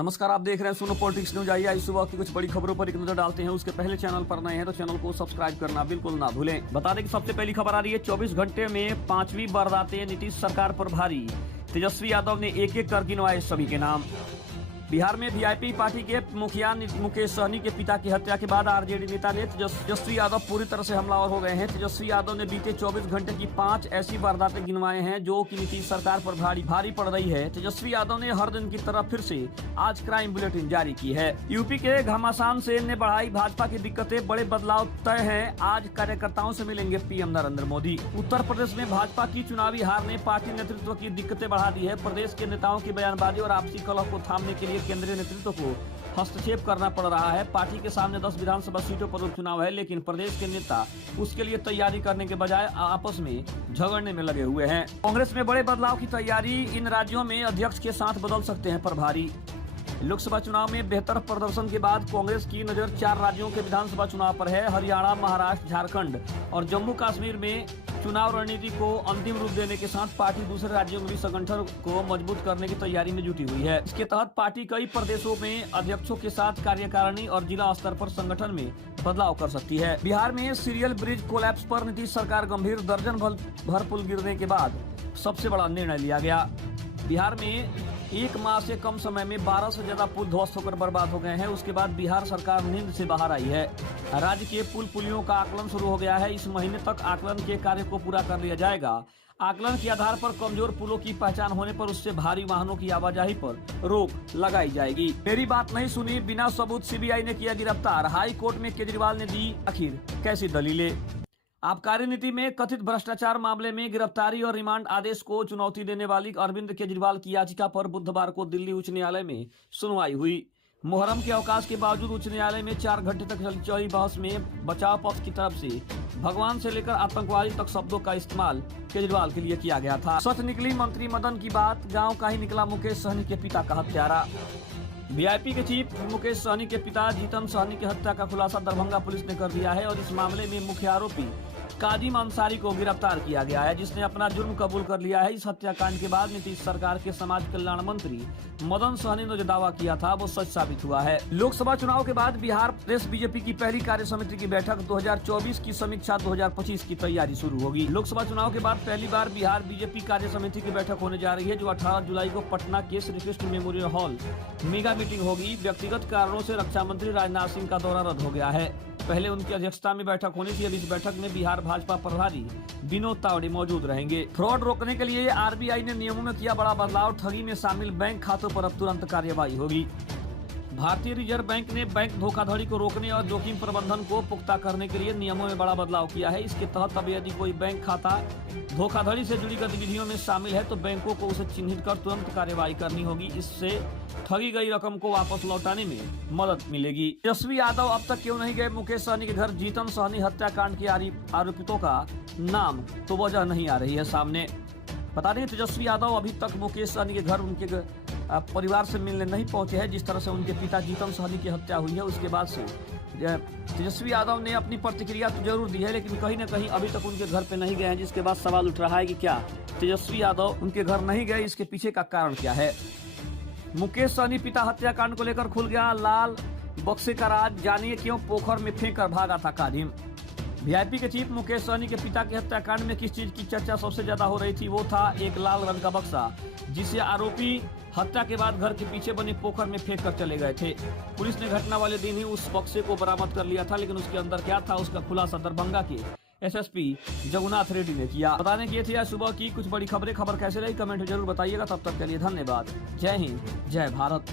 नमस्कार, आप देख रहे हैं सुनो पॉलिटिक्स न्यूज। आइए आज सुबह की कुछ बड़ी खबरों पर एक नजर डालते हैं। उसके पहले चैनल पर नए हैं तो चैनल को सब्सक्राइब करना बिल्कुल ना भूलें। बता दें कि सबसे पहली खबर आ रही है, 24 घंटे में 5वीं वारदातें नीतीश सरकार पर भारी। तेजस्वी यादव ने एक एक कर गिनवाए सभी के नाम। बिहार में वीआईपी पार्टी के मुखिया मुकेश सहनी के पिता की हत्या के बाद आरजेडी नेता ने तेजस्वी यादव पूरी तरह से हमलावर हो गए हैं। तेजस्वी यादव ने बीते 24 घंटे की 5 ऐसी वारदातें गिनवाए हैं जो कि नीतीश सरकार पर भारी पड़ रही है। तेजस्वी यादव ने हर दिन की तरह फिर से आज क्राइम बुलेटिन जारी की है। यूपी के घमासान सेन ने बढ़ाई भाजपा की दिक्कतें, बड़े बदलाव तय हैं। आज कार्यकर्ताओं से मिलेंगे पीएम नरेंद्र मोदी। उत्तर प्रदेश में भाजपा की चुनावी हार ने पार्टी नेतृत्व की दिक्कतें बढ़ा दी है। प्रदेश के नेताओं की बयानबाजी और आपसी कलह को थामने के लिए केंद्रीय नेतृत्व को हस्तक्षेप करना पड़ रहा है। पार्टी के सामने 10 विधानसभा सीटों पर उपचुनाव है, लेकिन प्रदेश के नेता उसके लिए तैयारी करने के बजाय आपस में झगड़ने में लगे हुए हैं। कांग्रेस में बड़े बदलाव की तैयारी, इन राज्यों में अध्यक्ष के साथ बदल सकते हैं प्रभारी। लोकसभा चुनाव में बेहतर प्रदर्शन के बाद कांग्रेस की नजर 4 राज्यों के विधानसभा चुनाव पर है। हरियाणा, महाराष्ट्र, झारखंड और जम्मू कश्मीर में चुनाव रणनीति को अंतिम रूप देने के साथ पार्टी दूसरे राज्यों में भी संगठन को मजबूत करने की तैयारी में जुटी हुई है। इसके तहत पार्टी कई प्रदेशों में अध्यक्षों के साथ कार्यकारिणी और जिला स्तर पर संगठन में बदलाव कर सकती है। बिहार में सीरियल ब्रिज कोलैप्स पर नीतीश सरकार गंभीर, दर्जन भर पुल गिरने के बाद सबसे बड़ा निर्णय लिया गया। बिहार में 1 माह से कम समय में 12 से ज्यादा पुल ध्वस्त होकर बर्बाद हो गए हैं। उसके बाद बिहार सरकार नींद से बाहर आई है। राज्य के पुलियों का आकलन शुरू हो गया है। इस महीने तक आकलन के कार्य को पूरा कर लिया जाएगा। आकलन के आधार पर कमजोर पुलों की पहचान होने पर उससे भारी वाहनों की आवाजाही पर रोक लगाई जाएगी। मेरी बात नहीं सुनी, बिना सबूत सीबीआई ने किया गिरफ्तार। हाई कोर्ट में केजरीवाल ने दी आखिर कैसी दलीलें। आबकारी नीति में कथित भ्रष्टाचार मामले में गिरफ्तारी और रिमांड आदेश को चुनौती देने वाली अरविंद केजरीवाल की याचिका पर बुधवार को दिल्ली उच्च न्यायालय में सुनवाई हुई। मुहर्रम के अवकाश के बावजूद उच्च न्यायालय में 4 घंटे तक चली बहस में बचाव पक्ष की तरफ से भगवान से लेकर आतंकवादी तक शब्दों का इस्तेमाल केजरीवाल के लिए किया गया था। सच निकली मंत्री मदन की बात, गाँव का ही निकला मुकेश सहनी के पिता का हत्यारा। वीआईपी के चीफ मुकेश सहनी के पिता जीतन सहनी की हत्या का खुलासा दरभंगा पुलिस ने कर दिया है और इस मामले में मुख्य आरोपी काजिम अंसारी को गिरफ्तार किया गया है, जिसने अपना जुर्म कबूल कर लिया है। इस हत्याकांड के बाद नीतीश सरकार के समाज कल्याण मंत्री मदन सहनी ने जो दावा किया था वो सच साबित हुआ है। लोकसभा चुनाव के बाद बिहार प्रदेश बीजेपी की पहली कार्य समिति की बैठक 2024 की समीक्षा 2025 की तैयारी शुरू होगी। लोकसभा चुनाव के बाद पहली बार बिहार बीजेपी कार्य समिति की बैठक होने जा रही है, जो 18 जुलाई को पटना के Shri Krishna memorial hall mega meeting होगी। व्यक्तिगत कारणों से रक्षा मंत्री राजनाथ सिंह का दौरा रद्द हो गया है। पहले उनकी अध्यक्षता में बैठक होनी थी। अब इस बैठक में बिहार भाजपा प्रभारी विनोद तावड़े मौजूद रहेंगे। फ्रॉड रोकने के लिए आरबीआई ने नियमों में किया बड़ा बदलाव। ठगी में शामिल बैंक खातों पर अब तुरंत कार्यवाही होगी। भारतीय रिजर्व बैंक ने बैंक धोखाधड़ी को रोकने और जोखिम प्रबंधन को पुख्ता करने के लिए नियमों में बड़ा बदलाव किया है। इसके तहत अब यदि कोई बैंक खाता धोखाधड़ी से जुड़ी गतिविधियों में शामिल है तो बैंकों को उसे चिन्हित कर तुरंत कार्यवाही करनी होगी। इससे ठगी गई रकम को वापस लौटाने में मदद मिलेगी। तेजस्वी यादव अब तक क्यों नहीं गए मुकेश सहनी के घर? जीतन सहनी हत्याकांड के आरोपितों का नाम तो वजह नहीं आ रही है सामने। बता दें, तेजस्वी यादव अभी तक मुकेश सहनी के घर उनके परिवार से मिलने नहीं पहुंचे हैं। जिस तरह से उनके पिता जीतन सहनी की हत्या हुई है, उसके बाद से तेजस्वी यादव ने अपनी प्रतिक्रिया तो जरूर दी है, लेकिन कहीं न कहीं अभी तक उनके घर पे नहीं गए हैं, जिसके बाद सवाल उठ रहा है कि क्या तेजस्वी यादव उनके घर नहीं गए, इसके पीछे का कारण क्या है। मुकेश सहनी पिता हत्याकांड को लेकर खुल गया लाल बक्से का राज, जानिए क्यों पोखर में फेंक कर भागा था काजिम। वीआईपी के चीफ मुकेश सहनी के पिता के हत्याकांड में किस चीज की चर्चा सबसे ज्यादा हो रही थी? वो था एक लाल रंग का बक्सा, जिसे आरोपी हत्या के बाद घर के पीछे बने पोखर में फेंक कर चले गए थे। पुलिस ने घटना वाले दिन ही उस बक्से को बरामद कर लिया था, लेकिन उसके अंदर क्या था उसका खुलासा दरभंगा के एसएसपी जगन्नाथ रेड्डी ने किया। बताने की थी आज सुबह की कुछ बड़ी खबरें। खबर कैसे रही कमेंट में जरूर बताइएगा। तब तक के लिए धन्यवाद। जय हिंद, जय भारत।